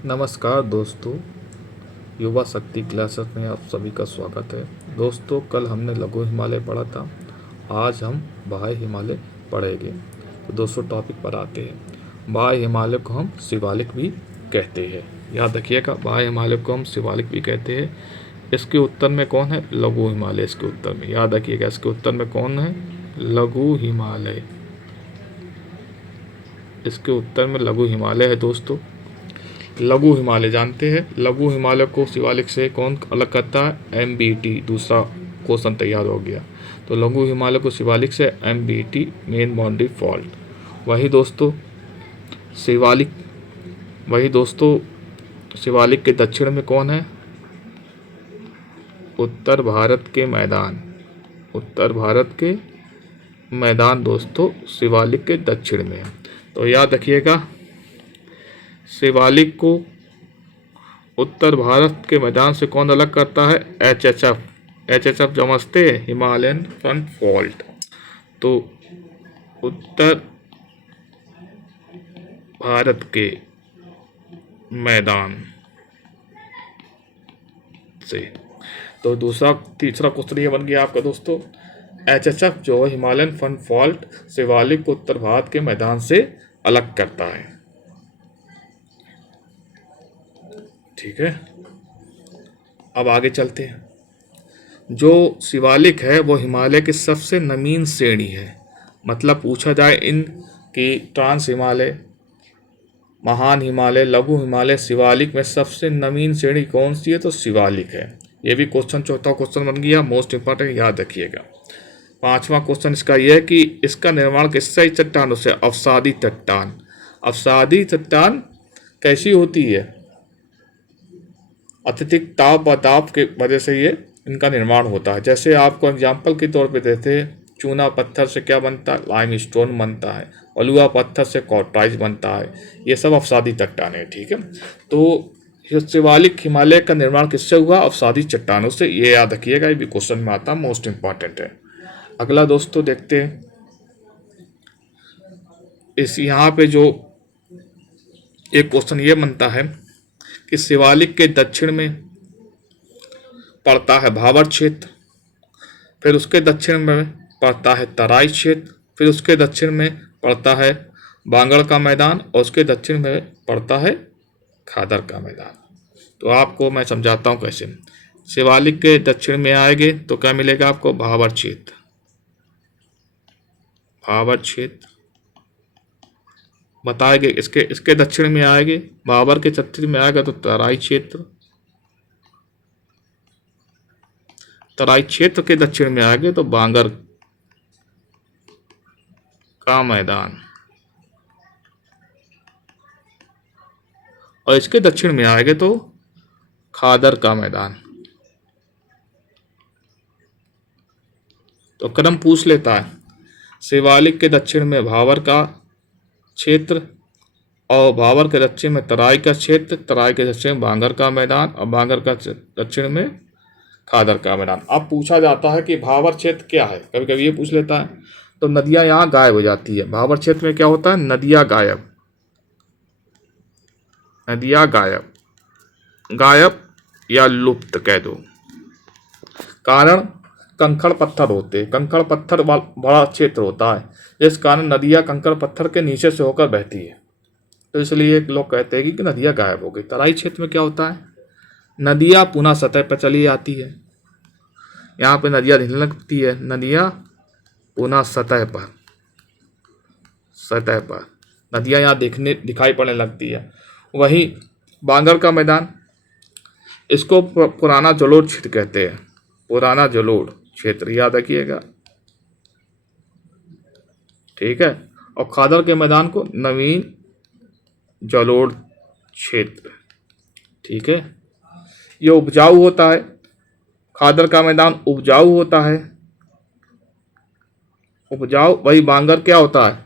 नमस्कार दोस्तों, युवा शक्ति क्लासेस में आप सभी का स्वागत है। दोस्तों, कल हमने लघु हिमालय पढ़ा था। आज हम बाह्य हिमालय पढ़ेंगे। तो दोस्तों, टॉपिक पर आते हैं। बाह्य हिमालय को हम शिवालिक भी कहते हैं। याद रखिएगा, बाह्य हिमालय को हम शिवालिक भी कहते हैं। इसके उत्तर में कौन है? लघु हिमालय। इसके उत्तर में याद रखिएगा, इसके उत्तर में कौन है? लघु हिमालय। इसके उत्तर में लघु हिमालय है दोस्तों। लघु हिमालय जानते हैं। लघु हिमालय को शिवालिक से कौन अलग करता है? MBT। दूसरा क्वेश्चन तैयार हो गया। तो लघु हिमालय को शिवालिक से MBT, main boundary fault. Shivalik वही दोस्तों शिवालिक के दक्षिण में कौन है? उत्तर भारत के मैदान। उत्तर भारत के मैदान दोस्तों शिवालिक के दक्षिण में है। तो याद रखिएगा, शिवालिक को उत्तर भारत के मैदान से कौन अलग करता है? HHF समझते हैं, हिमालयन फन फॉल्ट। तो उत्तर भारत के मैदान से। तो तीसरा क्वेश्चन ये बन गया आपका दोस्तों। HHF जो है हिमालयन फन फॉल्ट, शिवालिक को उत्तर भारत के मैदान से अलग करता है। ठीक है, अब आगे चलते हैं। जो शिवालिक है वो हिमालय की सबसे नवीन श्रेणी है। मतलब पूछा जाए इन कि ट्रांस हिमालय, महान हिमालय, लघु हिमालय, शिवालिक में सबसे नवीन श्रेणी कौन सी है? तो शिवालिक है। ये भी क्वेश्चन, चौथा क्वेश्चन बन गया, मोस्ट इंपॉर्टेंट, याद रखिएगा। पांचवा क्वेश्चन इसका यह है कि इसका निर्माण किससे चट्टानों से? अवसादी चट्टान। अवसादी चट्टान कैसी होती है? अत्यधिक ताप और दाब के वजह से ये इनका निर्माण होता है। जैसे आपको एग्जाम्पल के तौर पे देते हैं, चूना पत्थर से क्या बनता है? लाइमस्टोन बनता है। बलुआ पत्थर से क्वार्टाइज बनता है। ये सब अवसादी चट्टान है। ठीक है, तो शिवालिक हिमालय का निर्माण किससे हुआ? अवसादी चट्टानों से। ये याद रखिएगा, ये भी क्वेश्चन में आता, मोस्ट इंपॉर्टेंट है। अगला दोस्तों देखते हैं, इस यहाँ पे जो एक क्वेश्चन ये बनता है कि शिवालिक के दक्षिण में पड़ता है भाबर क्षेत्र, फिर उसके दक्षिण में पड़ता है तराई क्षेत्र, फिर उसके दक्षिण में पड़ता है बांगड़ का मैदान, और उसके दक्षिण में पड़ता है खादर का मैदान। तो आपको मैं समझाता हूँ कैसे। शिवालिक के दक्षिण में आएंगे तो क्या मिलेगा आपको? भाबर क्षेत्र। भाबर क्षेत्र बताएंगे। इसके दक्षिण में आएंगे, भाबर के दक्षिण में आएगा तो तराई क्षेत्र। तराई क्षेत्र के दक्षिण में आएंगे तो बांगर का मैदान, और इसके दक्षिण में आएंगे तो खादर का मैदान। तो क्रम पूछ लेता है, शिवालिक के दक्षिण में भाबर का क्षेत्र, और भाबर के दक्षिण में तराई का क्षेत्र, तराई के दक्षिण में बांगर का मैदान, और बांगर का दक्षिण में खादर का मैदान। अब पूछा जाता है कि भाबर क्षेत्र क्या है? कभी कभी ये पूछ लेता है। तो नदियां यहाँ गायब हो जाती है। भाबर क्षेत्र में क्या होता है? नदियां गायब। नदियां गायब, गायब या लुप्त कह दो। कारण कंकड़ पत्थर होते हैं। कंकड़ पत्थर बड़ा क्षेत्र होता है, जिस कारण नदियां कंकड़ पत्थर के नीचे से होकर बहती है। तो इसलिए लोग कहते हैं कि नदियां गायब हो गई। तराई क्षेत्र में क्या होता है? नदियां पुनः सतह पर चली आती है। यहाँ पे नदियां दिखने लगती है, नदियां पुनः सतह पर नदियां यहाँ दिखाई पड़ने लगती है। वही बांगर का मैदान, इसको पुराना जलोढ़ क्षेत्र कहते हैं। पुराना जलोढ़ क्षेत्र, याद रखिएगा। ठीक है, और खादर के मैदान को नवीन जलोढ़ क्षेत्र। ठीक है, ये उपजाऊ होता है। खादर का मैदान उपजाऊ होता है। उपजाऊ, वही बांगर क्या होता है?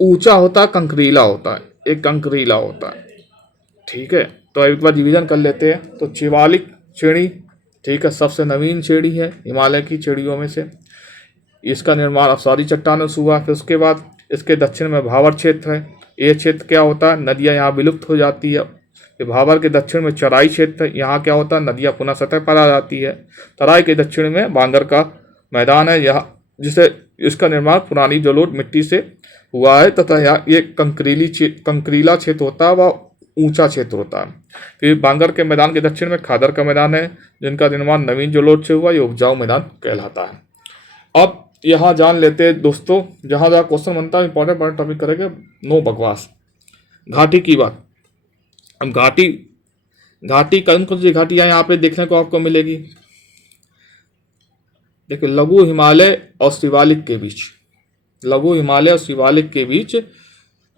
ऊंचा होता है, कंकरीला होता है। एक कंकरीला होता है। ठीक है, तो एक बार डिवीजन कर लेते हैं। तो शिवालिक श्रेणी, ठीक है, सबसे नवीन श्रेणी है हिमालय की श्रेणियों में से। इसका निर्माण अवसादी चट्टानों से हुआ। फिर उसके बाद इसके दक्षिण में भाबर क्षेत्र है। ये क्षेत्र क्या होता है? नदियां यहाँ विलुप्त हो जाती है, ये भाबर के दक्षिण में चराई क्षेत्र है, यहाँ क्या होता है, नदियाँ पुनः सतह पर आ जाती है। तराई के दक्षिण में बांगर का मैदान है, यहाँ जिसे इसका निर्माण पुरानी जलोढ़ मिट्टी से हुआ है तथा यहाँ ये कंकरीला क्षेत्र होता है व ऊंचा क्षेत्र होता है। फिर बांगर के मैदान के दक्षिण में खादर का मैदान है, जिनका निर्माण नवीन जलोढ़ से हुआ, ये उपजाऊ मैदान कहलाता है। अब यहाँ जान लेते हैं दोस्तों, जहाँ जहाँ क्वेश्चन बनता है इंपॉर्टेंट टॉपिक करेंगे, नो बकवास। घाटी की बात। अब घाटी कौन कौन सी घाटियाँ यहाँ पे देखने को आपको मिलेगी। देखिए, लघु हिमालय और शिवालिक के बीच, लघु हिमालय और शिवालिक के बीच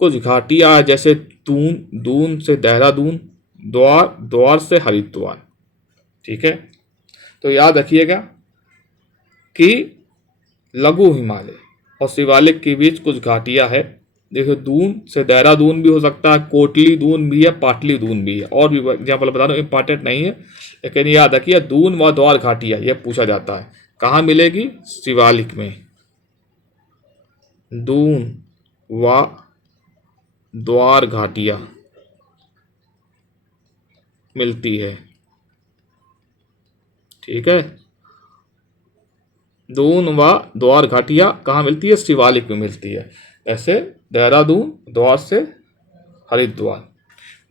कुछ घाटियाँ जैसे दून से देहरादून, द्वार से हरिद्वार। ठीक है, तो याद रखिएगा कि लघु हिमालय और शिवालिक के बीच कुछ घाटियाँ है। देखो, दून से देहरादून भी हो सकता है, कोटली दून भी है, पाटली दून भी है, और भी एग्जाम्पल बता दो, इंपॉर्टेंट नहीं है, लेकिन याद रखिए दून व द्वार घाटियाँ यह पूछा जाता है। कहाँ मिलेगी, शिवालिक में दून व द्वार घाटियाँ मिलती है। ठीक है, दून व द्वार घाटियाँ कहाँ मिलती है, शिवालिक में मिलती है। ऐसे देहरादून, द्वार से हरिद्वार।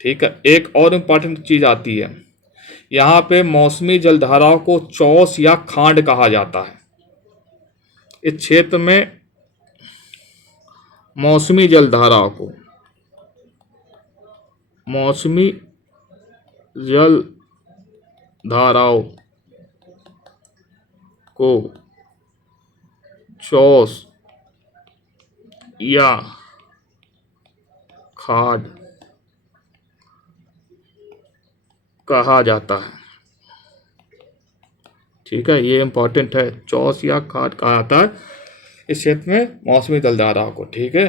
ठीक है, एक और इम्पॉर्टेंट चीज़ आती है, यहाँ पे मौसमी जलधाराओं को चौस या खांड कहा जाता है। इस क्षेत्र में मौसमी जलधाराओं को, मौसमी जलधाराओं को चौस या खाड कहा जाता है। ठीक है, ये इंपॉर्टेंट है, चौस या खाड कहा जाता है इस क्षेत्र में मौसमी जलधाराओं को। ठीक है,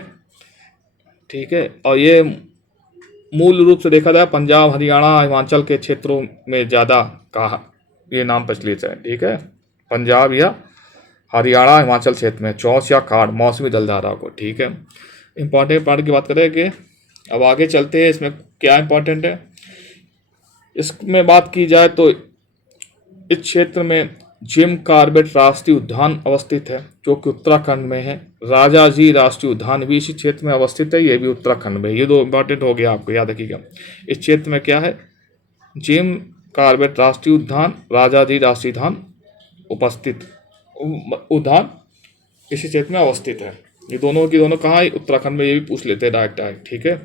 ठीक है, और ये मूल रूप से देखा जाए पंजाब, हरियाणा, हिमाचल के क्षेत्रों में ज़्यादा कहा ये नाम प्रचलित है। ठीक है, पंजाब या हरियाणा, हिमाचल क्षेत्र में चौस या खाड़ मौसमी जलधारा को। ठीक है, इंपॉर्टेंट पार्ट की बात करें कि अब आगे चलते हैं, इसमें क्या इंपॉर्टेंट है। इसमें बात की जाए तो इस क्षेत्र में जिम कॉर्बेट राष्ट्रीय उद्यान अवस्थित है, जो कि उत्तराखंड में है। राजाजी राष्ट्रीय उद्यान भी इसी क्षेत्र में अवस्थित है, ये भी उत्तराखंड में। ये दो इंपॉर्टेंट हो गया, आपको याद रखिएगा। इस क्षेत्र में क्या है, जिम कॉर्बेट राष्ट्रीय उद्यान, राजाजी राष्ट्रीय उद्यान उपस्थित उद्यान इसी क्षेत्र में अवस्थित है। ये दोनों की दोनों कहाँ है, उत्तराखंड में। ये भी पूछ लेते हैं डायरेक्ट। ठीक है,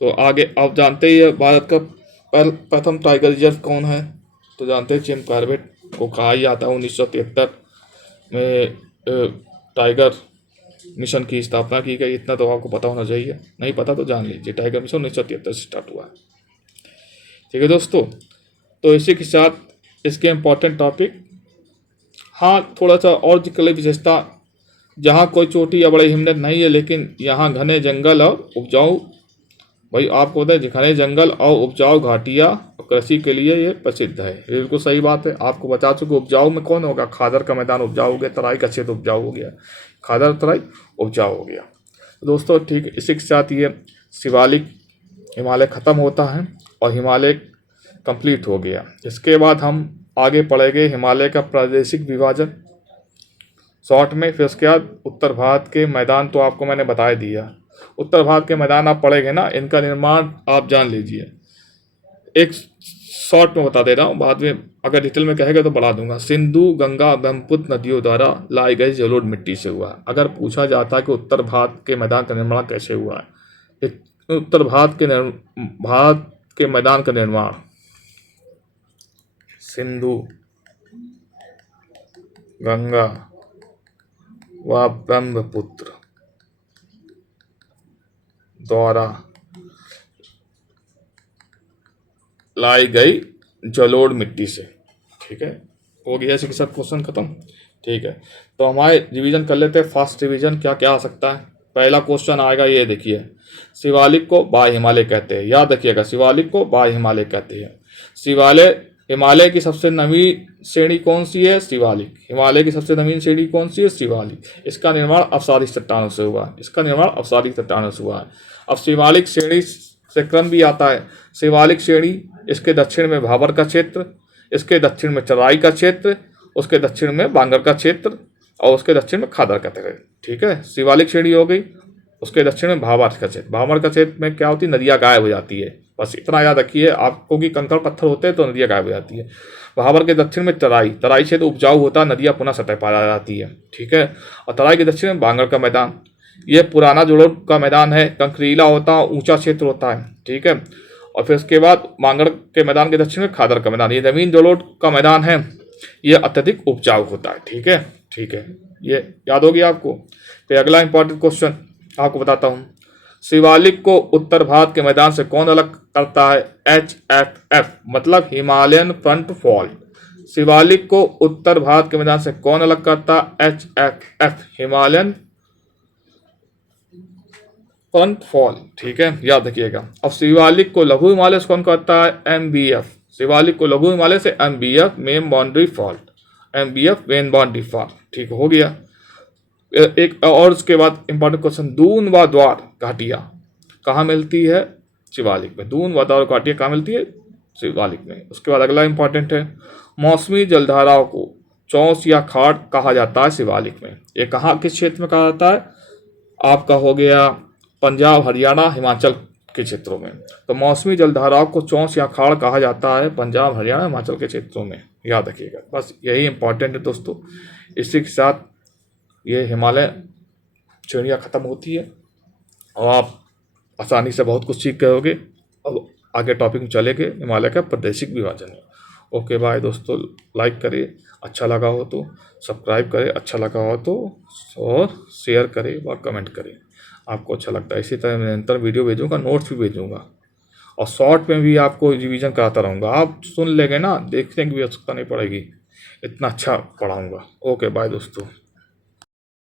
तो आगे आप जानते ही है भारत का प्रथम टाइगर रिजर्व कौन है, तो जानते हैं जिम कॉर्बेट को कहा ही जाता है। 1973 में टाइगर मिशन की स्थापना की गई, इतना तो आपको पता होना चाहिए, नहीं पता तो जान लीजिए। टाइगर मिशन 1973 से स्टार्ट हुआ है। ठीक है दोस्तों, तो इसी के साथ इसके इम्पोर्टेंट टॉपिक, हाँ थोड़ा सा और कल विशेषता, जहाँ कोई चोटी या बड़े हिमनद नहीं है, लेकिन यहाँ घने जंगल और उपजाऊ, भाई आपको पता है घने जंगल और उपजाऊ घाटियाँ कृषि के लिए ये प्रसिद्ध है। ये बिल्कुल सही बात है, आपको बता चुके। उपजाऊ में कौन होगा, खादर का मैदान उपजाऊ हो गया, तराई का क्षेत्र उपजाऊ हो गया, खादर तराई उपजाऊ हो गया। तो दोस्तों ठीक, इसी के साथ ये शिवालिक हिमालय ख़त्म होता है और हिमालय कंप्लीट हो गया। इसके बाद हम आगे पढ़ेंगे हिमालय का प्रादेशिक विभाजन शॉर्ट में। फिर उसके बाद उत्तर भारत के मैदान तो आपको मैंने बता दिया। उत्तर भारत के मैदान आप पढ़ेंगे ना, इनका निर्माण आप जान लीजिए। एक शॉर्ट में बता दे रहा हूँ, बाद में अगर डिटेल में कहेगा तो बढ़ा दूंगा। सिंधु, गंगा, ब्रह्मपुत्र नदियों द्वारा लाई गई जलोढ़ मिट्टी से हुआ। अगर पूछा जाता है कि उत्तर भारत के मैदान का निर्माण कैसे हुआ है, उत्तर भारत के मैदान का निर्माण सिंधु, गंगा व ब्रह्मपुत्र द्वारा लाई गई जलोढ़ मिट्टी से। ठीक है, हो गया इसी के साथ क्वेश्चन खत्म। ठीक है, तो हमारे रिवीजन कर लेते हैं। फर्स्ट रिवीजन क्या क्या आ सकता है। पहला क्वेश्चन आएगा, ये देखिए, शिवालिक को बाह्य हिमालय कहते हैं। याद रखिएगा, शिवालिक को बाह्य हिमालय कहते हैं। हिमालय की सबसे नवीन श्रेणी कौन सी है, शिवालिक। हिमालय की सबसे नवीन श्रेणी कौन सी है, शिवालिक। इसका निर्माण अपसारित चट्टानों से हुआ है, इसका निर्माण अपसारित चट्टानों से हुआ है। अब शिवालिक श्रेणी से क्रम भी आता है। शिवालिक श्रेणी, इसके दक्षिण में भाबर का क्षेत्र, इसके दक्षिण में चराई का क्षेत्र, उसके दक्षिण में बांगर का क्षेत्र और उसके दक्षिण में खादर का क्षेत्र। ठीक है, शिवालिक श्रेणी हो गई, उसके दक्षिण में भाबर का क्षेत्र। भाबर का क्षेत्र में क्या होती है, नदियाँ गायब हो जाती है। बस इतना याद रखिए आपको कि कंकड़ पत्थर होते हैं तो नदियाँ गायब हो जाती है। भाबर के दक्षिण में तराई, तराई क्षेत्र उपजाऊ होता है, नदियाँ पुनः सतह पर आ जाती है। ठीक है, और तराई के दक्षिण में बांगर का मैदान, ये पुराना जोड़ों का मैदान है, कंकरीला होता है, ऊंचा क्षेत्र होता है। ठीक है, और फिर उसके बाद बांगर के मैदान के दक्षिण में खादर का मैदान, ये जमीन जोड़ों का मैदान है, ये अत्यधिक उपजाऊ होता है। ठीक है, ठीक है, ये याद होगी आपको। फिर अगला इंपॉर्टेंट क्वेश्चन आपको बताता हूँ, शिवालिक को उत्तर भारत के मैदान से कौन अलग करता है? HFF मतलब हिमालयन फ्रंट फॉल्ट। शिवालिक को उत्तर भारत के मैदान से कौन अलग करता है? HFF Himalayan front fall. ठीक है, याद रखिएगा। अब शिवालिक को लघु हिमालय से कौन करता है? MBF। शिवालिक को लघु हिमालय से MBF main boundary fault, MBF main boundary fault. ठीक हो गया। एक और उसके बाद इंपॉर्टेंट क्वेश्चन, दून व द्वार घाटियाँ कहाँ मिलती है? शिवालिक में। दून व द्वार घाटियाँ कहाँ मिलती है? शिवालिक में। उसके बाद अगला इंपॉर्टेंट है, मौसमी जलधाराओं को चौंस या खाड़ कहा जाता है शिवालिक में। ये कहाँ किस क्षेत्र में कहा जाता है? आपका हो गया पंजाब, हरियाणा, हिमाचल के क्षेत्रों में। तो मौसमी जलधाराओं को चौंस या खाड़ कहा जाता है पंजाब, हरियाणा, हिमाचल के क्षेत्रों में। याद रखिएगा, बस यही इंपॉर्टेंट है दोस्तों। इसी के साथ ये हिमालय श्रेणियाँ ख़त्म होती है और आप आसानी से बहुत कुछ सीख गए होगे। अब आगे टॉपिक में चलेंगे हिमालय का प्रादेशिक विभाजन। ओके बाय दोस्तों, लाइक करिए अच्छा लगा हो तो, सब्सक्राइब करें अच्छा लगा हो तो, और शेयर करें व कमेंट करें आपको अच्छा लगता है। इसी तरह मैं निरंतर वीडियो भेजूँगा, नोट्स भी भेजूँगा और शॉर्ट में भी आपको रिवीजन कराता रहूँगा। आप सुन लेंगे ना, देखने की भी आवश्यकता नहीं पड़ेगी, इतना अच्छा पढ़ाऊँगा। ओके बाय दोस्तों।